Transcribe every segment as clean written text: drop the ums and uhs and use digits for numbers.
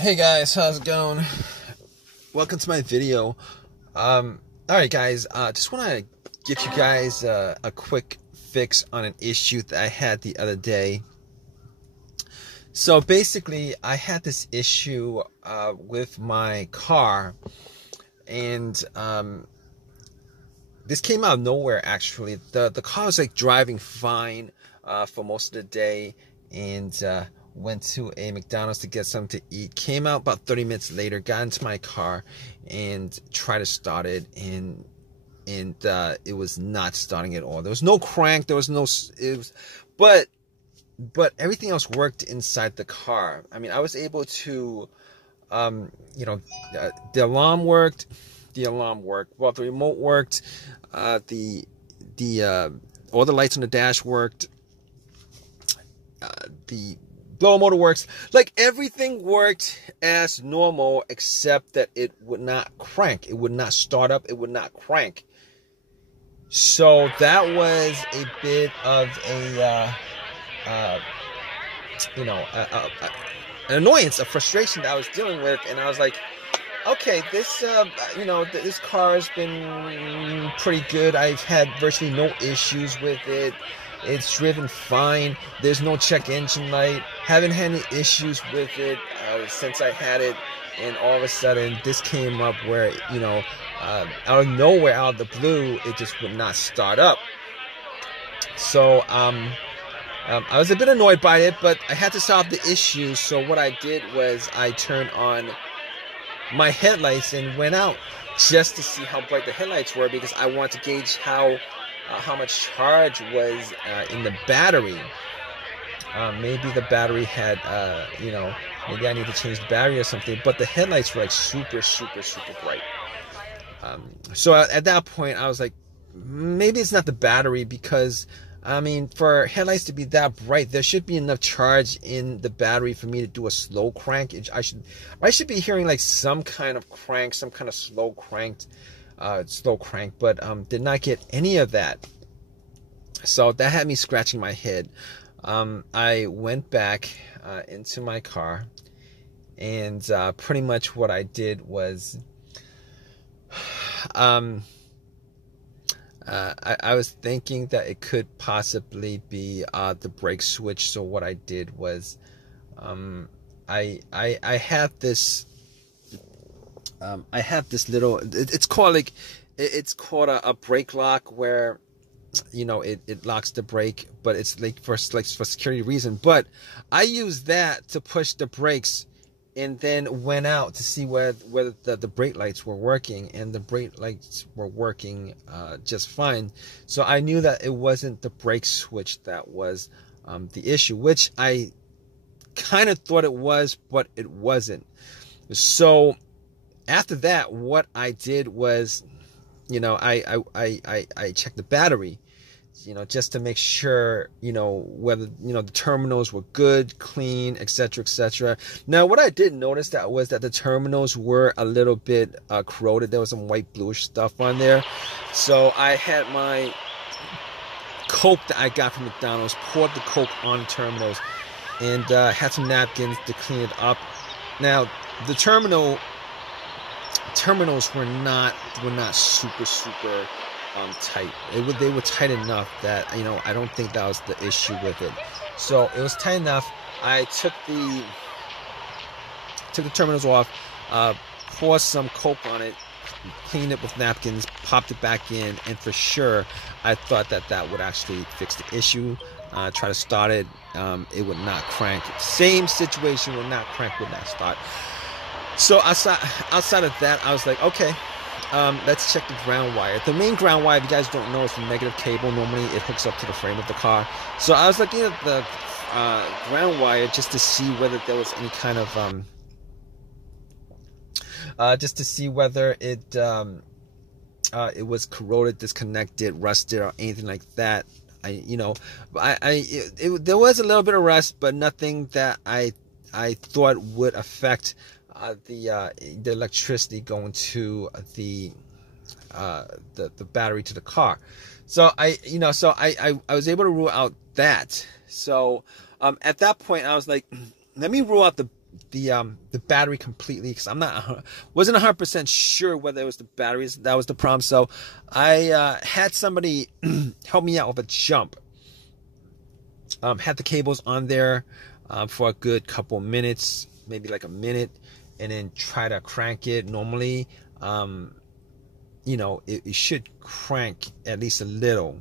Hey guys, how's it going? Welcome to my video. Alright guys, just want to give you guys a quick fix on an issue that I had the other day. So basically, I had this issue with my car, and this came out of nowhere actually. The car was like driving fine for most of the day, and went to a McDonald's to get something to eat. Came out about 30 minutes later, got into my car and tried to start it, and it was not starting at all. There was no crank, there was no, but everything else worked inside the car. I mean, I was able to, the alarm worked, well, the remote worked, all the lights on the dash worked, the blower motor works, like everything worked as normal, except that it would not crank. It would not start up, it would not crank. So that was a bit of an annoyance, a frustration that I was dealing with. And I was like, okay, this this car has been pretty good. I've had virtually no issues with it. It's driven fine. There's no check engine light. Haven't had any issues with it since I had it. And all of a sudden, this came up where, out of nowhere, out of the blue, it just would not start up. So I was a bit annoyed by it, but I had to solve the issue. So what I did was I turned on my headlights and went out just to see how bright the headlights were, because I wanted to gauge how much charge was in the battery. Maybe the battery had, maybe I need to change the battery or something, but the headlights were like super, super, super bright. So at that point, I was like, maybe it's not the battery, because, I mean, for headlights to be that bright, there should be enough charge in the battery for me to do a slow crank. I should be hearing like some kind of crank, some kind of slow crank, but did not get any of that. So that had me scratching my head. I went back into my car, and pretty much what I did was I was thinking that it could possibly be the brake switch. So what I did was I have this little, it's called a brake lock, where it locks the brake, but it's like for security reason. But I used that to push the brakes, and then went out to see whether the brake lights were working, and the brake lights were working just fine. So I knew that it wasn't the brake switch that was the issue, which I kind of thought it was, but it wasn't. So after that, what I did was, I checked the battery, just to make sure, whether, the terminals were good, clean, etc., etc. Now, what I did notice was that the terminals were a little bit corroded. There was some white bluish stuff on there. So I had my Coke that I got from McDonald's, poured the Coke on the terminals, and had some napkins to clean it up. Now, the terminals were not super tight. They were tight enough that I don't think that was the issue with it. So it was tight enough. I took the terminals off, poured some Coke on it, cleaned it with napkins, popped it back in, and for sure I thought that would actually fix the issue. Try to start it, it would not crank. Same situation, would not crank, would not start. So outside of that, I was like, okay, let's check the ground wire. The main ground wire, if you guys don't know, is the negative cable. Normally it hooks up to the frame of the car. So I was looking at the ground wire just to see whether there was any kind of just to see whether it was corroded, disconnected, rusted, or anything like that. There was a little bit of rust, but nothing that I thought would affect the electricity going to the battery to the car. So I was able to rule out that. So at that point I was like, let me rule out the battery completely, because wasn't 100% sure whether it was the batteries that was the problem. So I had somebody help me out with a jump. Had the cables on there for a good couple minutes, maybe like a minute, and then try to crank it. Normally, it should crank at least a little,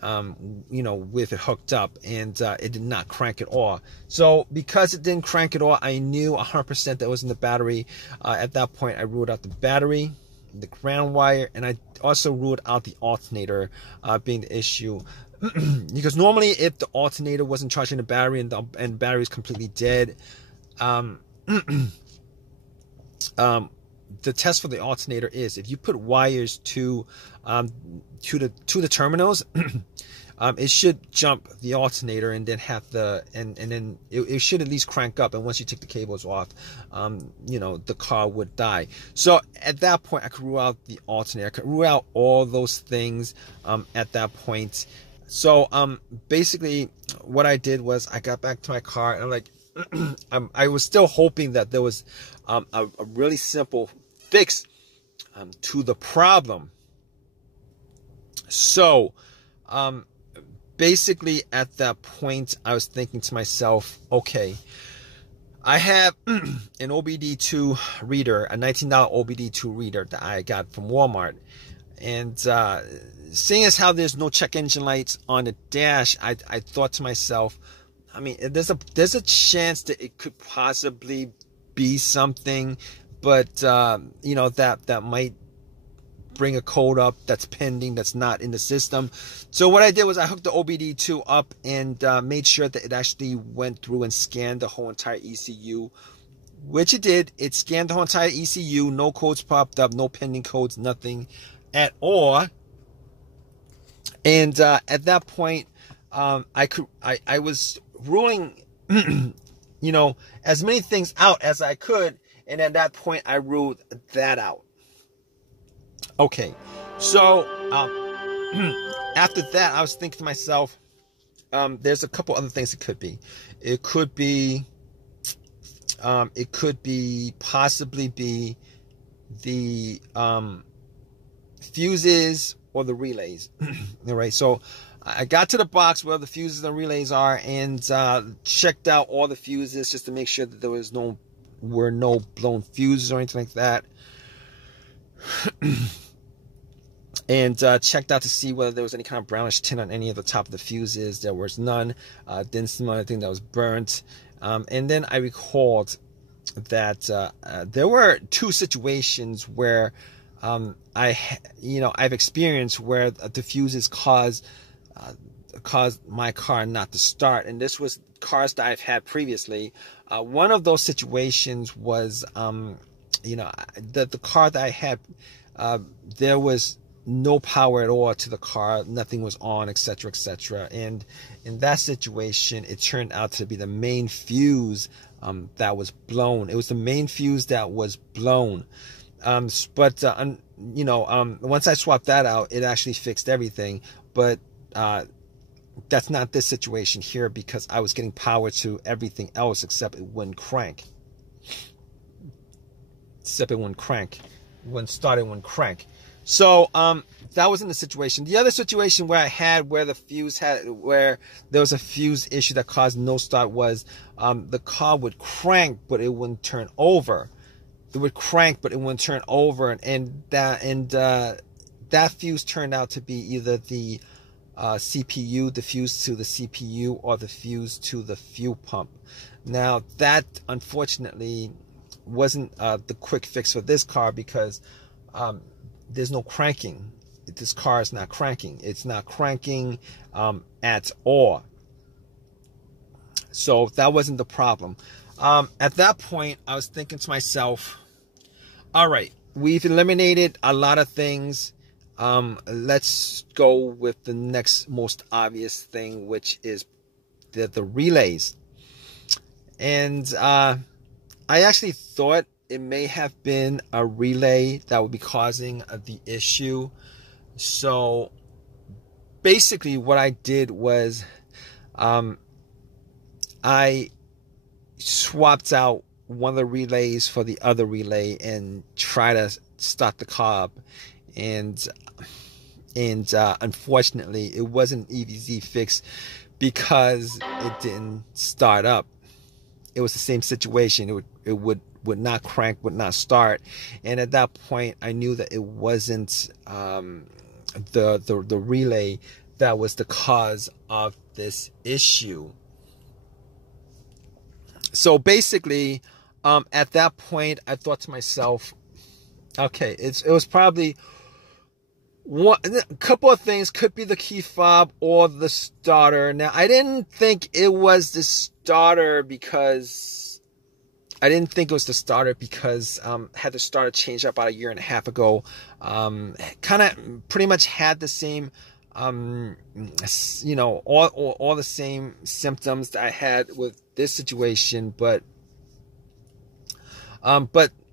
with it hooked up, and it did not crank at all. So because it didn't crank at all, I knew 100% that was in the battery. At that point, I ruled out the battery, the ground wire, and I also ruled out the alternator being the issue. Because normally, if the alternator wasn't charging the battery and the battery is completely dead, the test for the alternator is if you put wires to the terminals, it should jump the alternator and then have and then it should at least crank up. And once you take the cables off, the car would die. So at that point, I could rule out the alternator. I could rule out all those things at that point. So basically, what I did was I got back to my car, and I'm like, I was still hoping that there was a really simple fix to the problem. So basically at that point, I was thinking to myself, okay, I have an OBD2 reader, a $19 OBD2 reader that I got from Walmart. And seeing as how there's no check engine lights on the dash, I thought to myself, I mean, there's a chance that it could possibly be something, but that might bring a code up that's pending, that's not in the system. So what I did was I hooked the OBD2 up and made sure that it actually went through and scanned the whole entire ECU, which it did. It scanned the whole entire ECU. No codes popped up, no pending codes, nothing at all. And at that point, I was ruling, as many things out as I could. And at that point, I ruled that out. Okay, so after that, I was thinking to myself, there's a couple other things it could be. It could possibly be the fuses or the relays. All right, so I got to the box where the fuses and relays are, and checked out all the fuses just to make sure that there were no blown fuses or anything like that. And checked out to see whether there was any kind of brownish tint on any of the top of the fuses. There was none. Didn't smell anything that was burnt. And then I recalled that there were two situations where I've experienced where the fuses caused my car not to start, and this was cars that I've had previously. One of those situations was the car that I had, there was no power at all to the car, nothing was on, etc., etc. And in that situation, it turned out to be the main fuse that was blown. It was the main fuse that was blown. Once I swapped that out, it actually fixed everything. But that's not this situation here, because I was getting power to everything else except it wouldn't crank. Except it wouldn't crank. It wouldn't start, it wouldn't crank. So that wasn't the situation. The other situation where where there was a fuse issue that caused no start was the car would crank, but it wouldn't turn over. It would crank, but it wouldn't turn over, and that fuse turned out to be either the CPU, the fuse to the CPU, or the fuse to the fuel pump. Now that unfortunately wasn't the quick fix for this car, because there's no cranking. This car is not cranking. It's not cranking at all. So that wasn't the problem. At that point, I was thinking to myself, all right, we've eliminated a lot of things. Let's go with the next most obvious thing, which is the relays. And I actually thought it may have been a relay that would be causing the issue. So basically what I did was I swapped out one of the relays for the other relay and try to start the car up. And unfortunately, it wasn't an easy fix because it didn't start up. It was the same situation. It would not crank, would not start. And at that point, I knew that it wasn't the relay that was the cause of this issue. So basically, at that point, I thought to myself, okay, it was probably a couple of things. Could be the key fob or the starter. Now, I didn't think it was the starter because I had the starter changed up about 1.5 years ago. Kind of pretty much had the same, you know, all the same symptoms that I had with this situation, but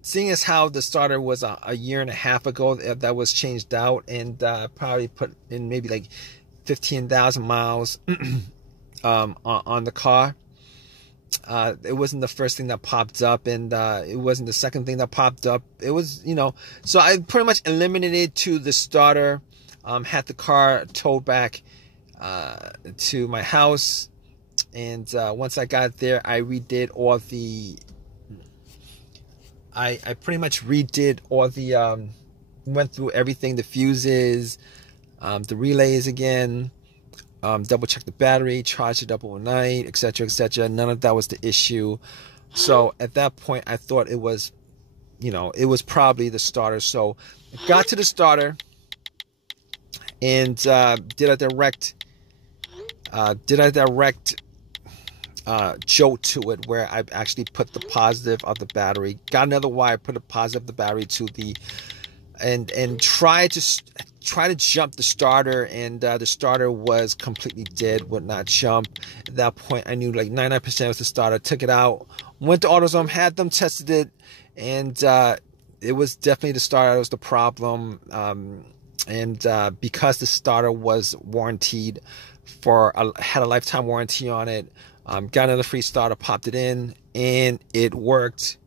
seeing as how the starter was a 1.5 years ago that was changed out, and probably put in maybe like 15,000 miles on the car. It wasn't the first thing that popped up, and it wasn't the second thing that popped up. It was, you know, so I pretty much eliminated to the starter, had the car towed back to my house, and once I got there, I redid all the I pretty much redid all the went through everything, the fuses, the relays again, double checked the battery, charged it up overnight, etc., etc. None of that was the issue. So at that point, I thought it was, you know, it was probably the starter. So I got to the starter and did a direct jolt to it, where I actually put the positive of the battery, got another wire, put a positive of the battery to the, and try to jump the starter, and the starter was completely dead, would not jump. At that point, I knew like 99% was the starter. Took it out, went to AutoZone, had them tested it, and it was definitely the starter that was the problem. And because the starter was warranted had a lifetime warranty on it, got another free starter, popped it in, and it worked.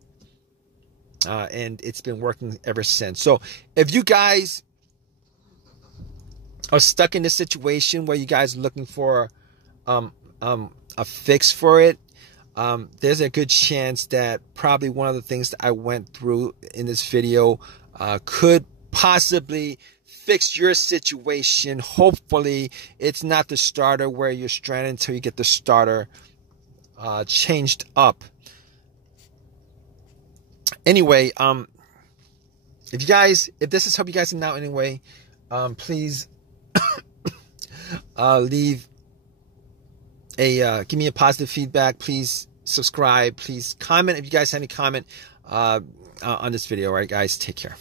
And it's been working ever since. So if you guys are stuck in this situation where you guys are looking for a fix for it, there's a good chance that probably one of the things that I went through in this video could possibly fix your situation. Hopefully it's not the starter where you're stranded until you get the starter changed up. Anyway, if this has helped you guys out anyway, please leave give me a positive feedback. Please subscribe. Please comment if you guys have any comment on this video. All right, guys, take care.